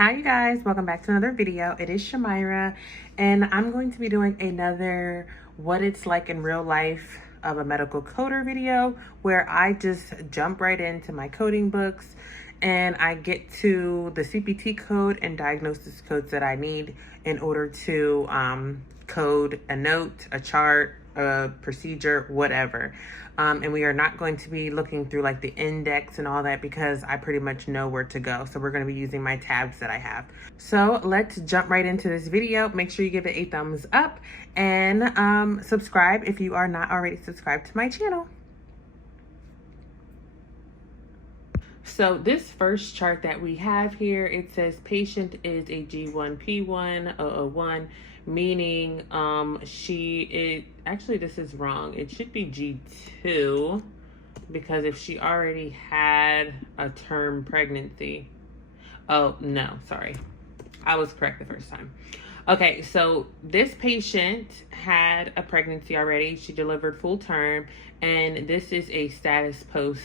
Hi you guys, welcome back to another video. It is Shamira and I'm going to be doing another what it's like in real life of a medical coder video where I just jump right into my coding books and I get to the CPT code and diagnosis codes that I need in order to code a note, a chart, a procedure, whatever. And we are not going to be looking through like the index and all that because I pretty much know where to go. So we're going to be using my tabs that I have. So let's jump right into this video. Make sure you give it a thumbs up and subscribe if you are not already subscribed to my channel. So this first chart that we have here, it says patient is a G1P1 meaning she is actually, this is wrong. It should be G2 because if she already had a term pregnancy. Oh no, sorry, I was correct the first time. Okay, so this patient had a pregnancy already. She delivered full term, and this is a status post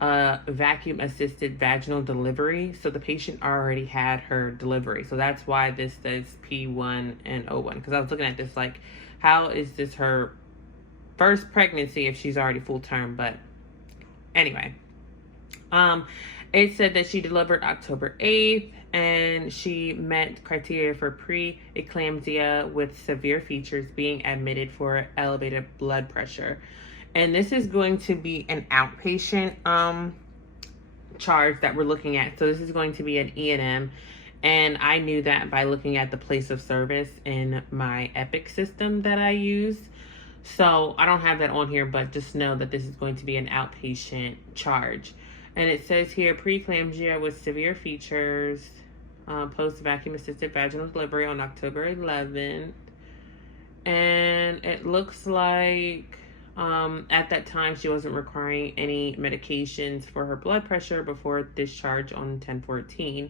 vacuum assisted vaginal delivery. So the patient already had her delivery. So that's why this says P1 and O1. Because I was looking at this like, how is this her first pregnancy if she's already full term? But anyway, it said that she delivered October 8th and she met criteria for preeclampsia with severe features, being admitted for elevated blood pressure. And this is going to be an outpatient charge that we're looking at. So this is going to be an E&M. And I knew that by looking at the place of service in my Epic system that I use. So I don't have that on here, but just know that this is going to be an outpatient charge. And it says here, preeclampsia with severe features, post-vacuum assisted vaginal delivery on October 11th. And it looks like at that time she wasn't requiring any medications for her blood pressure before discharge on 10/14.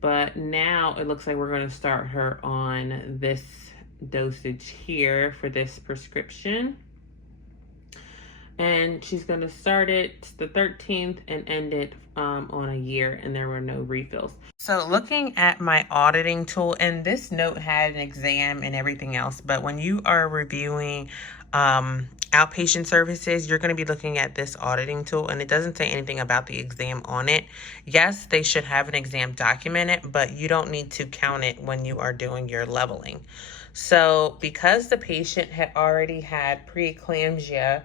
But now it looks like we're going to start her on this dosage here for this prescription. And she's going to start it the 13th and end it on a year, and there were no refills. So looking at my auditing tool, and this note had an exam and everything else, but when you are reviewing outpatient services, you're going to be looking at this auditing tool, and it doesn't say anything about the exam on it. Yes, they should have an exam documented, but you don't need to count it when you are doing your leveling. So because the patient had already had preeclampsia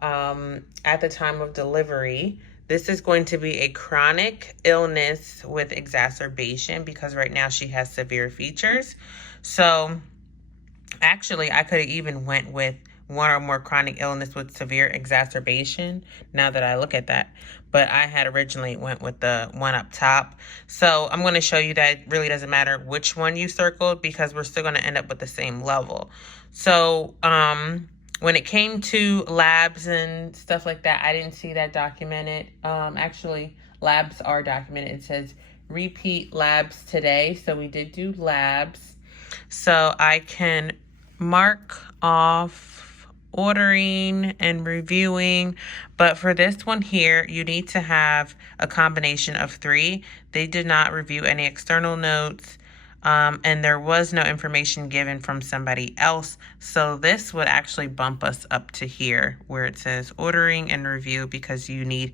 at the time of delivery, this is going to be a chronic illness with exacerbation because right now she has severe features. So actually, I could have even went with one or more chronic illness with severe exacerbation now that I look at that. But I had originally went with the one up top. So I'm going to show you that it really doesn't matter which one you circled because we're still going to end up with the same level. So when it came to labs and stuff like that, I didn't see that documented. Actually, labs are documented. It says repeat labs today. So we did do labs. So I can mark off ordering and reviewing, but for this one here, you need to have a combination of 3. They did not review any external notes, and there was no information given from somebody else. So this would actually bump us up to here where it says ordering and review because you need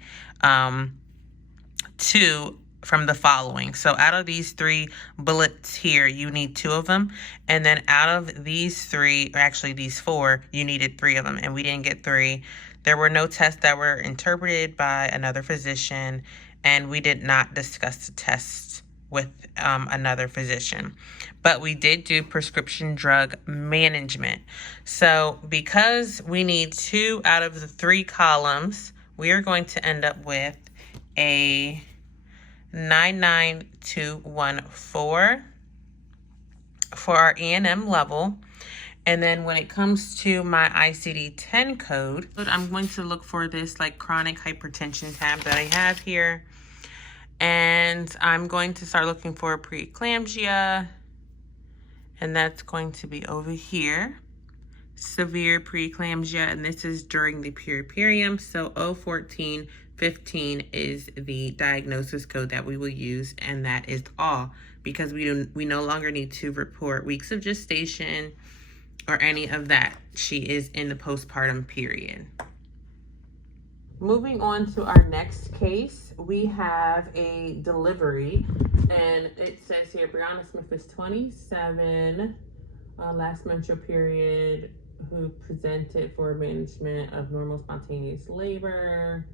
2 from the following. So out of these 3 bullets here, you need 2 of them. And then out of these 3, or actually these 4, you needed 3 of them. And we didn't get 3. There were no tests that were interpreted by another physician. And we did not discuss the tests with another physician. But we did do prescription drug management. So because we need 2 out of the 3 columns, we are going to end up with a 99214 for our E&M level. And then when it comes to my ICD-10 code, I'm going to look for this like chronic hypertension tab that I have here. And I'm going to start looking for preeclampsia. And that's going to be over here. Severe preeclampsia, and this is during the puerperium. So 014 15 is the diagnosis code that we will use, and that is all, because we no longer need to report weeks of gestation or any of that. She is in the postpartum period. Moving on to our next case, we have a delivery, and it says here Brianna Smith is 27, last menstrual period, who presented for management of normal spontaneous labor.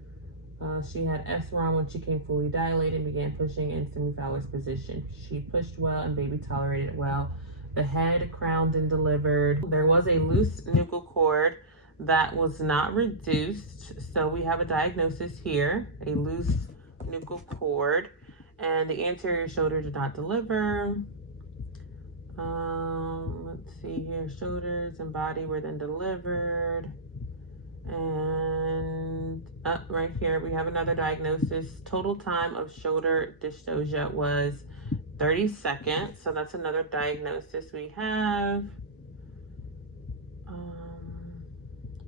She had SROM when she came fully dilated and began pushing in semi-Fowler's position. She pushed well and baby tolerated it well. The head crowned and delivered. There was a loose nuchal cord that was not reduced. So we have a diagnosis here, a loose nuchal cord, and the anterior shoulder did not deliver. Let's see here, shoulders and body were then delivered. And right here we have another diagnosis. Total time of shoulder dystocia was 30 seconds. So that's another diagnosis we have.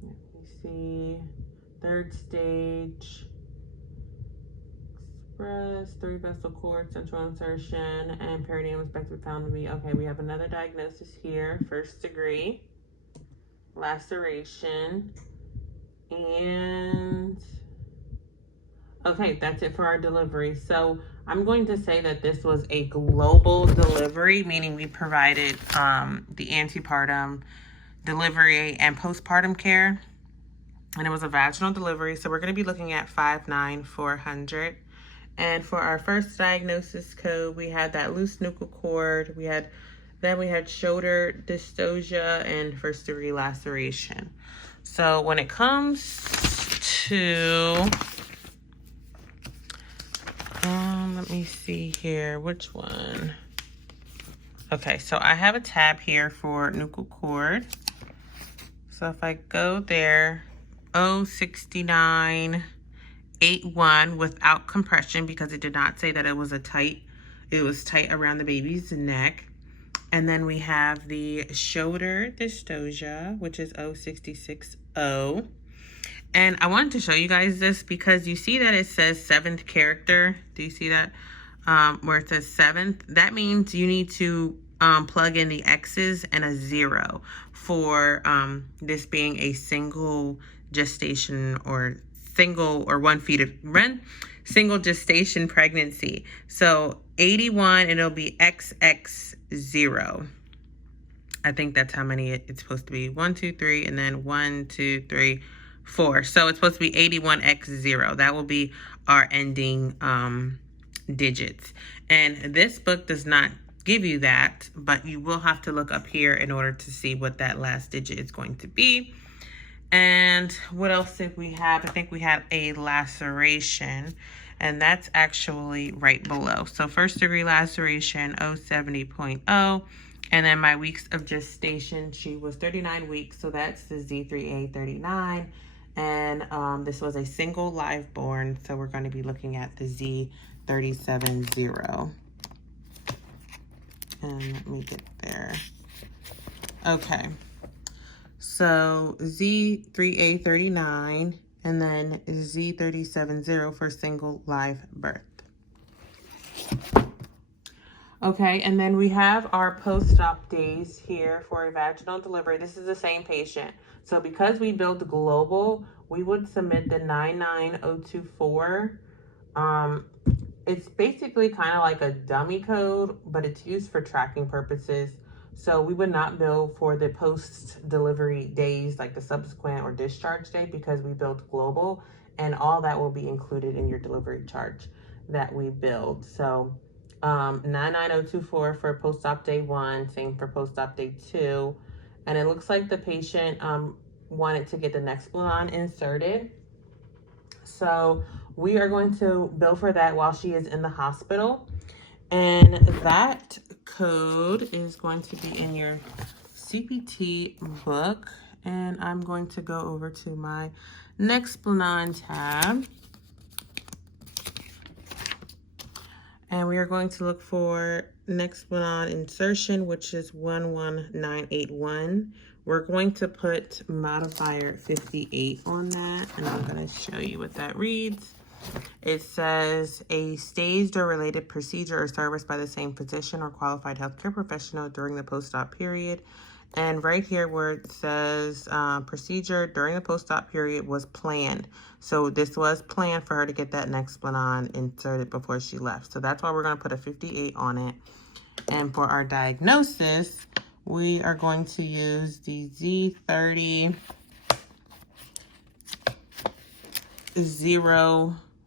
Let me see. Third stage. Express, 3 vessel cord, central insertion, and perineum expected found to be. Okay, we have another diagnosis here. First degree. Laceration. And okay, that's it for our delivery. So I'm going to say that this was a global delivery, meaning we provided the antepartum, delivery, and postpartum care, and it was a vaginal delivery. So we're going to be looking at 59400. And for our first diagnosis code, we had that loose nuchal cord. We had shoulder dystocia and first degree laceration. So when it comes to, let me see here, which one? Okay, so I have a tab here for nuchal cord. So if I go there, 06981 without compression, because it did not say that it was tight around the baby's neck. And then we have the shoulder dystocia, which is 0660. And I wanted to show you guys this because you see that it says 7th character. Do you see that? Where it says 7th? That means you need to plug in the X's and a 0 for this being a single gestation or single gestation pregnancy. So 81, and it'll be XX0. I think that's how many it's supposed to be. 1, 2, 3, and then 1, 2, 3, 4. So it's supposed to be 81X0. That will be our ending digits. And this book does not give you that, but you will have to look up here in order to see what that last digit is going to be. And what else did we have? I think we had a laceration, and that's actually right below. So first degree laceration, 070.0. And then my weeks of gestation, she was 39 weeks. So that's the Z3A39. And this was a single live born. So we're going to be looking at the Z370. And let me get there. Okay. So Z3A39 and then Z370 for single live birth. Okay, and then we have our post-op days here for a vaginal delivery. This is the same patient. So because we built global, we would submit the 99024. It's basically kind of like a dummy code, but it's used for tracking purposes. So we would not bill for the post-delivery days, like the subsequent or discharge day, because we built global, and all that will be included in your delivery charge that we build. So 99024 for post-op day 1, same for post-op day 2. And it looks like the patient wanted to get the Nexplanon inserted. So we are going to bill for that while she is in the hospital. And that code is going to be in your CPT book. And I'm going to go over to my Nexplanon tab. And we are going to look for Nexplanon insertion, which is 11981. We're going to put modifier 58 on that, and I'm going to show you what that reads. It says a staged or related procedure or service by the same physician or qualified healthcare professional during the post-op period. And right here where it says procedure during the post-op period was planned. So this was planned for her to get that Nexplanon inserted before she left. So that's why we're going to put a 58 on it. And for our diagnosis, we are going to use the Z30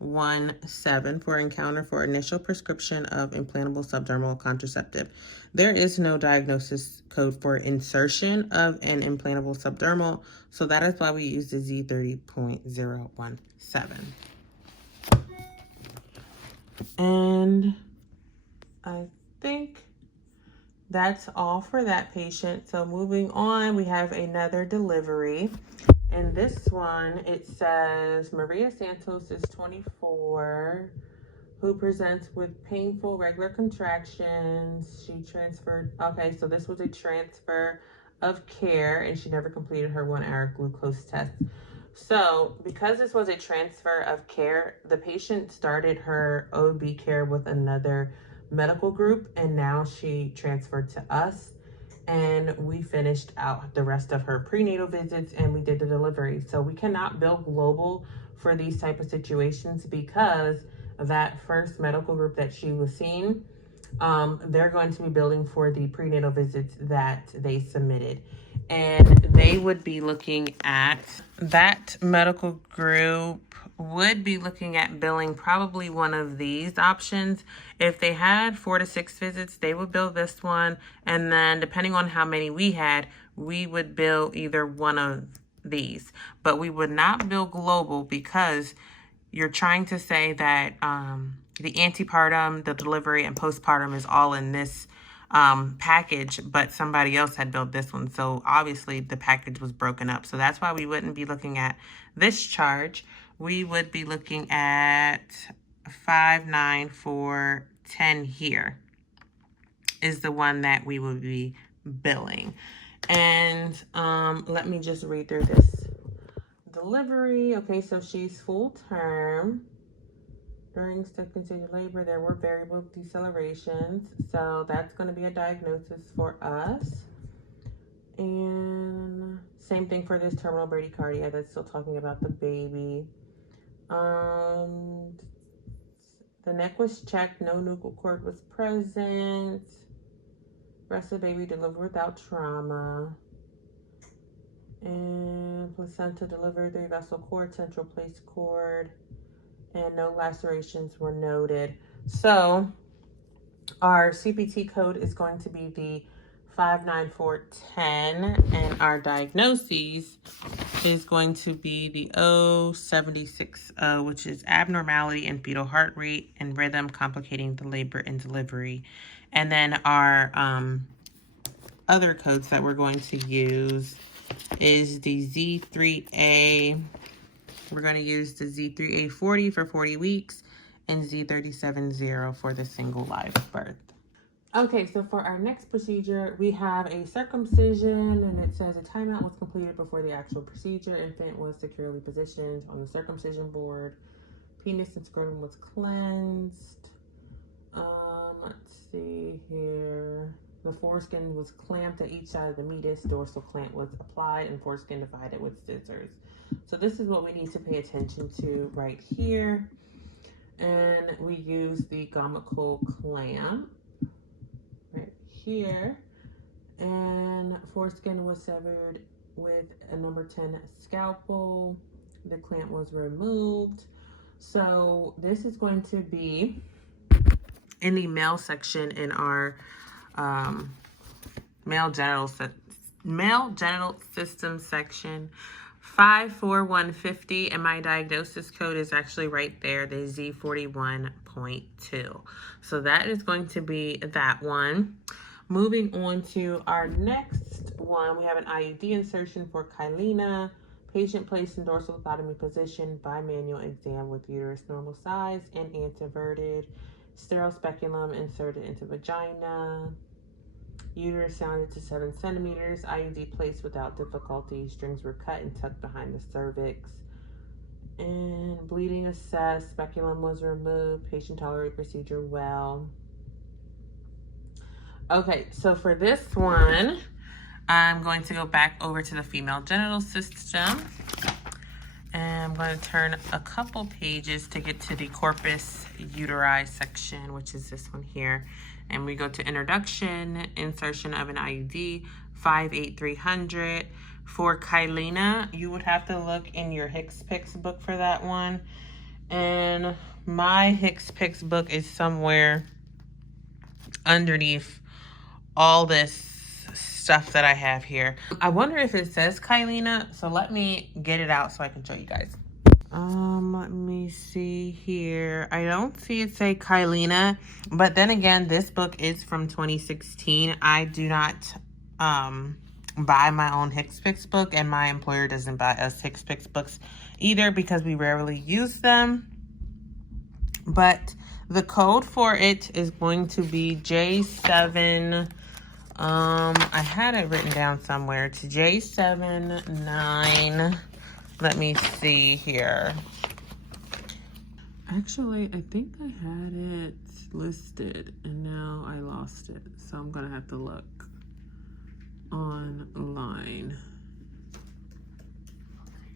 017 for encounter for initial prescription of implantable subdermal contraceptive. There is no diagnosis code for insertion of an implantable subdermal, so that is why we use the Z30.017. And I think that's all for that patient. So moving on, we have another delivery. And this one, it says Maria Santos is 24, who presents with painful regular contractions. She transferred, okay, so this was a transfer of care, and she never completed her 1-hour glucose test. So because this was a transfer of care, the patient started her OB care with another medical group, and now she transferred to us. And we finished out the rest of her prenatal visits and we did the delivery. So we cannot bill global for these type of situations because that first medical group that she was seeing, they're going to be billing for the prenatal visits that they submitted. And they would be looking at, that medical group would be looking at billing probably one of these options. If they had 4 to 6 visits, they would bill this one. And then depending on how many we had, we would bill either one of these. But we would not bill global because you're trying to say that the antepartum, the delivery, and postpartum is all in this package, but somebody else had billed this one. So obviously the package was broken up. So that's why we wouldn't be looking at this charge. We would be looking at 59410 here is the one that we would be billing. And let me just read through this delivery. Okay, so she's full term. During second stage of labor, there were variable decelerations. So that's going to be a diagnosis for us. And same thing for this terminal bradycardia. That's still talking about the baby. The neck was checked. No nuchal cord was present. Rest of the baby delivered without trauma. And placenta delivered, 3-vessel cord, central place cord. And no lacerations were noted. So our CPT code is going to be the 59410, and our diagnoses is going to be the 076, which is abnormality in fetal heart rate and rhythm complicating the labor and delivery. And then our other codes that we're going to use is the Z3A. We're going to use the Z3A40 for 40 weeks and Z370 for the single live birth. Okay, so for our next procedure, we have a circumcision, and it says a timeout was completed before the actual procedure. Infant was securely positioned on the circumcision board. Penis and scrotum was cleansed. Let's see here. The foreskin was clamped at each side of the meatus. Dorsal clamp was applied and foreskin divided with scissors. So this is what we need to pay attention to right here. And we use the Gomacle clamp right here. And foreskin was severed with a number 10 scalpel. The clamp was removed. So this is going to be in the male section in our male genital system section, 54150, and my diagnosis code is actually right there, the Z41.2. So that is going to be that one. Moving on to our next one, we have an IUD insertion for Kylina. Patient placed in dorsal lithotomy position, bimanual exam with uterus normal size and anteverted. Sterile speculum inserted into vagina. Uterus sounded to 7 centimeters. IUD placed without difficulty. Strings were cut and tucked behind the cervix. And bleeding assessed, speculum was removed, patient tolerated procedure well. Okay, so for this one, I'm going to go back over to the female genital system. And I'm going to turn a couple pages to get to the corpus uteri section, which is this one here. And we go to introduction, insertion of an IUD, 58300. For Kyleena, you would have to look in your HCPCS book for that one. And my HCPCS book is somewhere underneath all this stuff that I have here. I wonder if it says Kyleena, so let me get it out so I can show you guys. Let me see here. I don't see it say Kyleena, but then again, this book is from 2016. I do not buy my own HCPCS book, and my employer doesn't buy us HCPCS books either because we rarely use them. But the code for it is going to be J7. I had it written down somewhere. It's J79. Let me see here. Actually, I think I had it listed and now I lost it. So I'm gonna have to look online.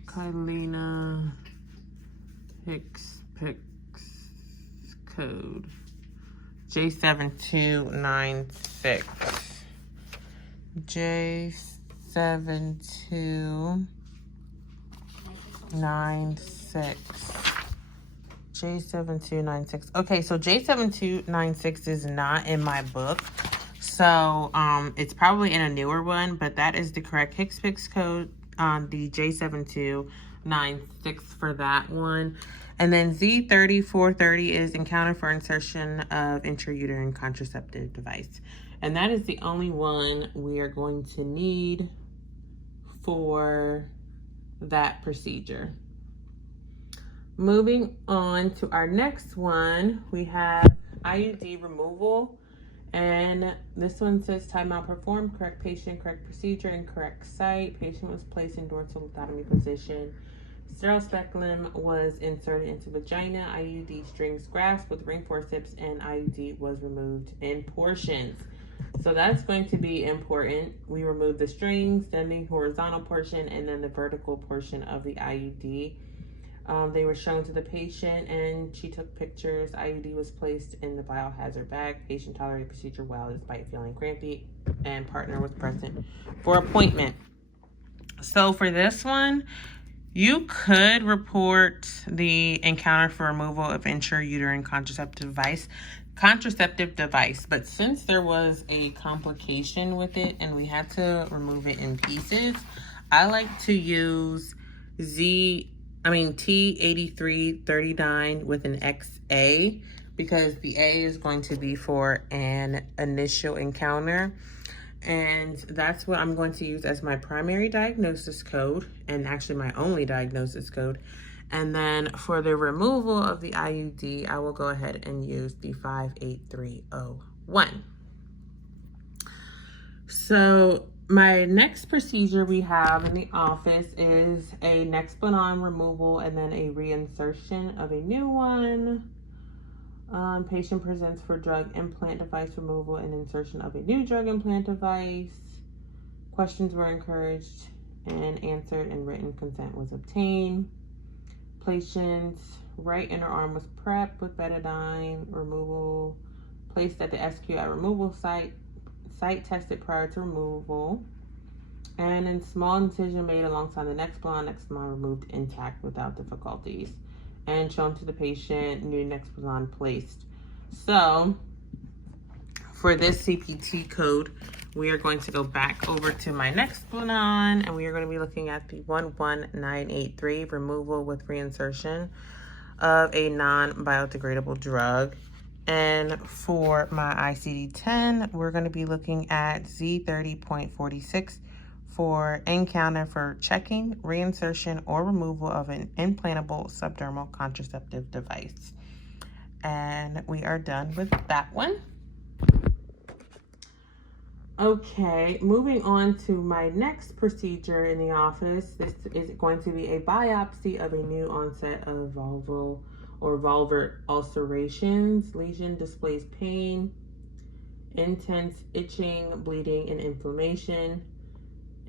Kyleena HCPCS code J7296. J7296. J7296. Okay, so J7296 is not in my book. So it's probably in a newer one, but that is the correct HCPCS code on the J7296 for that one. And then Z30430 is encounter for insertion of intrauterine contraceptive device. And that is the only one we are going to need for that procedure. Moving on to our next one, we have IUD removal. And this one says timeout performed, correct patient, correct procedure, and correct site. Patient was placed in dorsal lithotomy position. Sterile speculum was inserted into vagina. IUD strings grasped with ring forceps, and IUD was removed in portions. So that's going to be important. We removed the strings, then the horizontal portion, and then the vertical portion of the IUD. They were shown to the patient and she took pictures. IUD was placed in the biohazard bag. Patient tolerated procedure well despite feeling crampy, and partner was present for appointment. So for this one, you could report the encounter for removal of intrauterine contraceptive device, but since there was a complication with it and we had to remove it in pieces, I like to use T8339 with an XA, because the A is going to be for an initial encounter. And that's what I'm going to use as my primary diagnosis code, and actually my only diagnosis code. And then for the removal of the IUD, I will go ahead and use the 58301. So my next procedure we have in the office is a Nexplanon removal and then a reinsertion of a new one. Patient presents for drug implant device removal and insertion of a new drug implant device. Questions were encouraged and answered, and written consent was obtained. Patient's right inner arm was prepped with betadine. Removal placed at the SQI removal site tested prior to removal. And then small incision made alongside the Nexplanon removed intact without difficulties. And shown to the patient, new Nexplanon placed. So for this CPT code, we are going to go back over to my Nexplanon, and we are going to be looking at the 11983, removal with reinsertion of a non-biodegradable drug. And for my ICD-10, we're going to be looking at Z30.46 for encounter for checking, reinsertion, or removal of an implantable subdermal contraceptive device. And we are done with that one. Okay, moving on to my next procedure in the office. This is going to be a biopsy of a new onset of vulval or vulvar ulcerations. Lesion displays pain, intense itching, bleeding, and inflammation.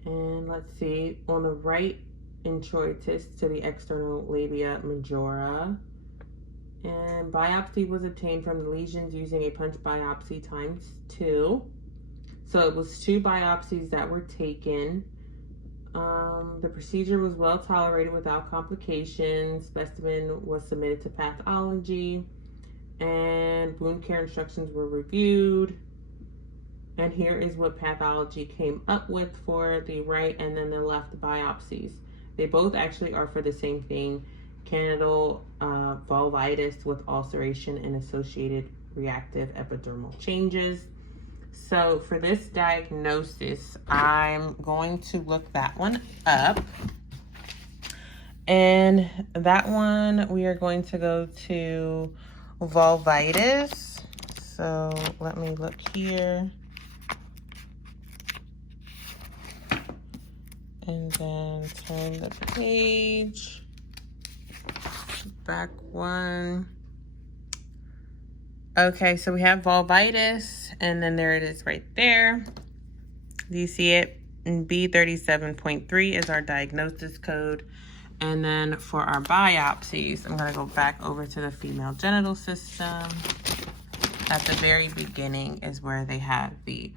And let's see, on the right, introitus to the external labia majora. And biopsy was obtained from the lesions using a punch biopsy ×2. So it was 2 biopsies that were taken. The procedure was well tolerated without complications. Specimen was submitted to pathology, and wound care instructions were reviewed. And here is what pathology came up with for the right and then the left biopsies. They both actually are for the same thing, candidal vulvitis with ulceration and associated reactive epidermal changes. So for this diagnosis, I'm going to look that one up. And that one, we are going to go to vulvitis. So let me look here. And then turn the page. Back one. Okay, so we have vulvitis, and then there it is right there. Do you see it? And B37.3 is our diagnosis code. And then for our biopsies, I'm going to go back over to the female genital system. At the very beginning is where they have the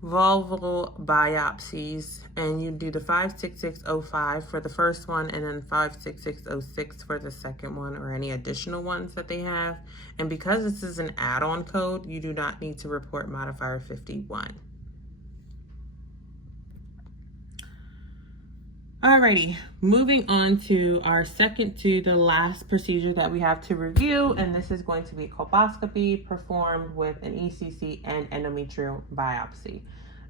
vulval biopsies, and you do the 56605 for the first one and then 56606 for the second one, or any additional ones that they have. And because this is an add-on code, you do not need to report modifier 51. Alrighty, moving on to our second to the last procedure that we have to review, and this is going to be colposcopy performed with an ECC and endometrial biopsy.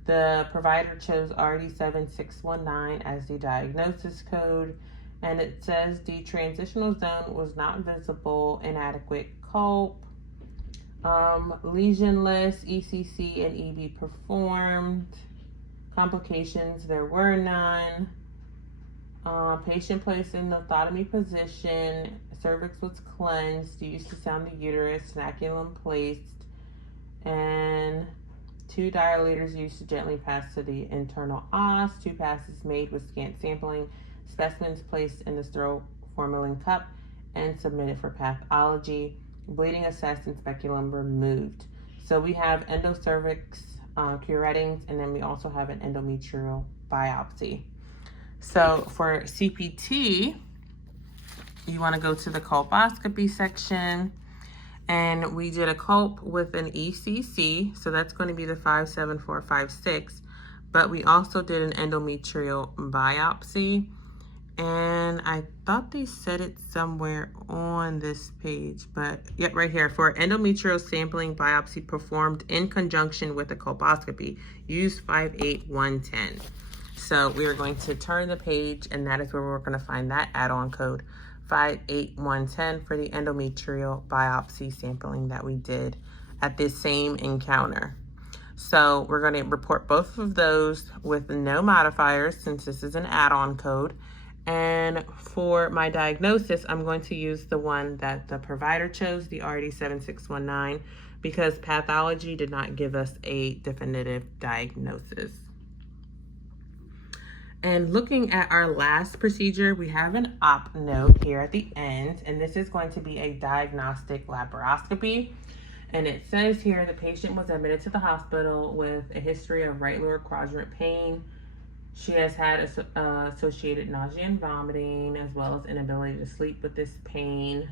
The provider chose RD7619 as the diagnosis code, and it says the transitional zone was not visible, inadequate culp, lesionless, ECC and EB performed, complications, there were none. Patient placed in lithotomy position, cervix was cleansed, used to sound the uterus, snaculum placed, and 2 dilators used to gently pass to the internal os, 2 passes made with scant sampling, specimens placed in the sterile formalin cup and submitted for pathology, bleeding assessed and speculum removed. So we have endocervix curettings, and then we also have an endometrial biopsy. So for CPT, you want to go to the colposcopy section, and we did a culp with an ECC, so that's going to be the 57456, but we also did an endometrial biopsy, and I thought they said it somewhere on this page, but yep, right here, for endometrial sampling biopsy performed in conjunction with a colposcopy, use 58110. So we are going to turn the page, and that is where we're going to find that add-on code 58110 for the endometrial biopsy sampling that we did at this same encounter. So we're going to report both of those with no modifiers since this is an add-on code. And for my diagnosis, I'm going to use the one that the provider chose, the RD7619, because pathology did not give us a definitive diagnosis. And looking at our last procedure, we have an op note here at the end, and this is going to be a diagnostic laparoscopy. And it says here the patient was admitted to the hospital with a history of right lower quadrant pain. She has had associated nausea and vomiting, as well as inability to sleep with this pain.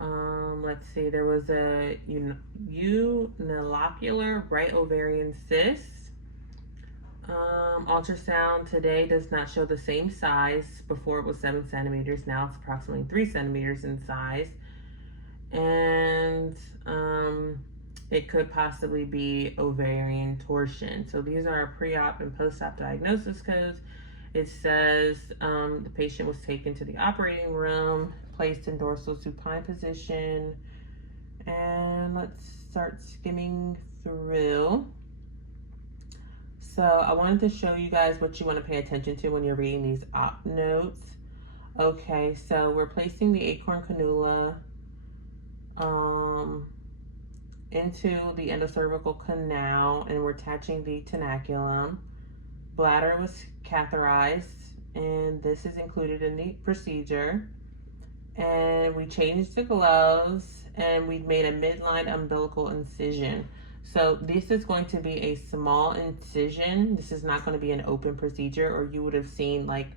Let's see, there was a unilocular right ovarian cyst. Ultrasound today does not show the same size. Before it was 7 centimeters, now it's approximately 3 centimeters in size. And it could possibly be ovarian torsion. So these are our pre-op and post-op diagnosis codes. It says the patient was taken to the operating room, placed in dorsal supine position. And let's start skimming through. So I wanted to show you guys what you want to pay attention to when you're reading these op notes. Okay, so we're placing the acorn cannula into the endocervical canal, and we're attaching the tenaculum. Bladder was catheterized, and this is included in the procedure. And we changed the gloves, and we made a midline umbilical incision. So this is going to be a small incision. This is not going to be an open procedure, or you would have seen like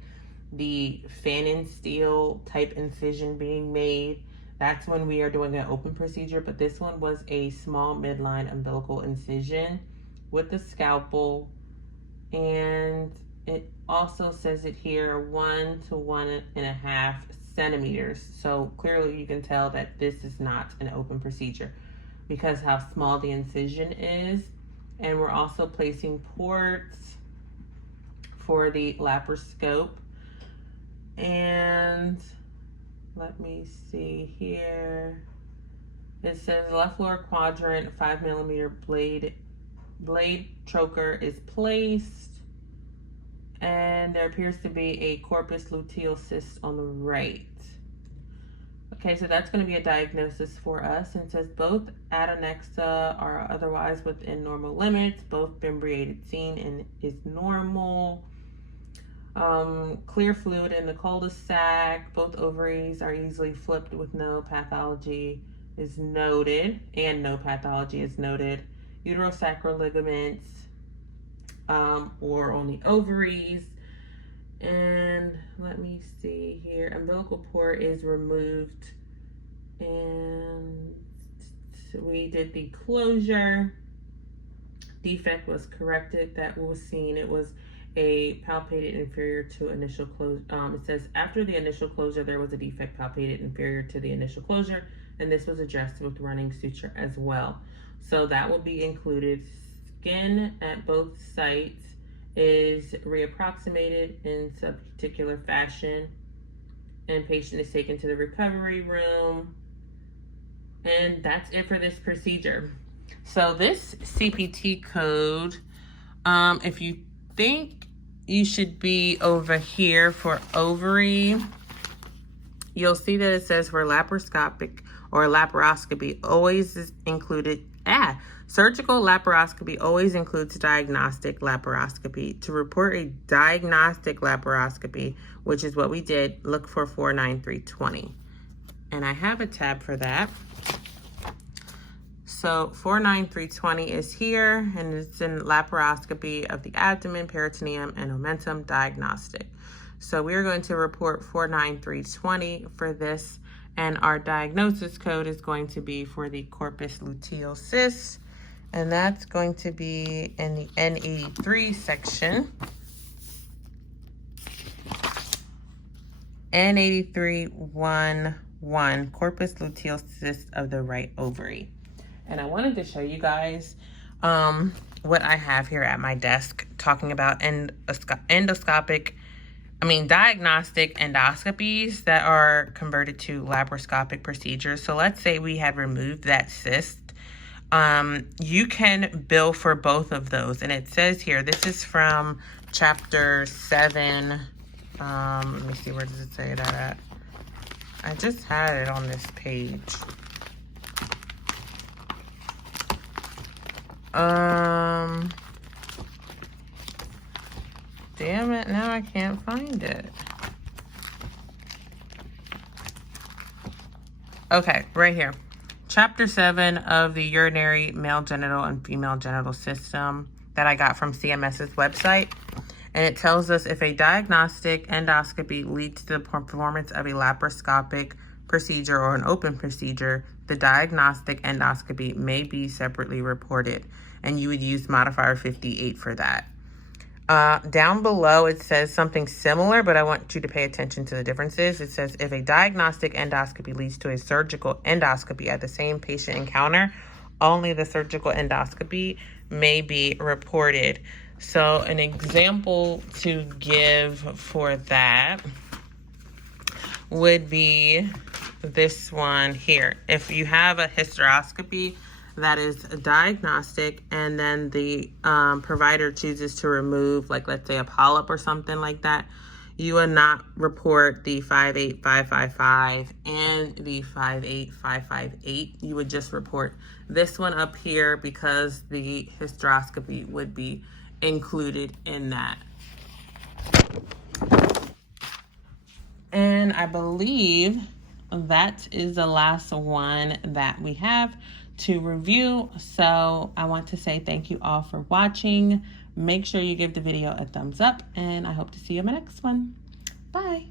the Fannin steel type incision being made. That's when we are doing an open procedure, but this one was a small midline umbilical incision with the scalpel. And it also says it here 1 to 1.5 centimeters. So clearly you can tell that this is not an open procedure because how small the incision is. And we're also placing ports for the laparoscope. And let me see here. It says left lower quadrant 5mm blade trocar is placed, and there appears to be a corpus luteal cyst on the right. Okay, so that's going to be a diagnosis for us, and it says both adnexa are otherwise within normal limits, both fimbriated seen and is normal. Clear fluid in the cul-de-sac, both ovaries are easily flipped with no pathology is noted, and no pathology is noted. Uterosacral ligaments or on the ovaries. And let me see here, umbilical port is removed, and we did the closure. Defect was corrected, that was seen. It was a palpated inferior to initial closure. It says after the initial closure there was a defect palpated inferior to the initial closure, and this was addressed with running suture as well. So that will be included. Skin at both sites is reapproximated in subcuticular fashion, and patient is taken to the recovery room. And that's it for this procedure. So this CPT code, if you think you should be over here for ovary, you'll see that it says for laparoscopic or laparoscopy always is included. Surgical laparoscopy always includes diagnostic laparoscopy. To report a diagnostic laparoscopy, which is what we did, look for 49320. And I have a tab for that. So 49320 is here, and it's in laparoscopy of the abdomen, peritoneum, and omentum diagnostic. So we're going to report 49320 for this, and our diagnosis code is going to be for the corpus luteal cyst, and that's going to be in the N83 section. N8311, corpus luteal cyst of the right ovary. And I wanted to show you guys what I have here at my desk, talking about diagnostic endoscopies that are converted to laparoscopic procedures. So let's say we had removed that cyst. You can bill for both of those. And it says here, this is from chapter 7. Let me see, where does it say that at? I just had it on this page. Damn it, now I can't find it. Okay, right here. Chapter 7 of the urinary male genital and female genital system that I got from CMS's website. And it tells us if a diagnostic endoscopy leads to the performance of a laparoscopic procedure or an open procedure, the diagnostic endoscopy may be separately reported, and you would use modifier 58 for that. Down below, it says something similar, but I want you to pay attention to the differences. It says if a diagnostic endoscopy leads to a surgical endoscopy at the same patient encounter, only the surgical endoscopy may be reported. So an example to give for that would be this one here. If you have a hysteroscopy that is diagnostic, and then the provider chooses to remove, like, let's say a polyp or something like that, you will not report the 58555 and the 58558. You would just report this one up here because the hysteroscopy would be included in that. And I believe that is the last one that we have to review. So I want to say thank you all for watching. Make sure you give the video a thumbs up, and I hope to see you in my next one. Bye.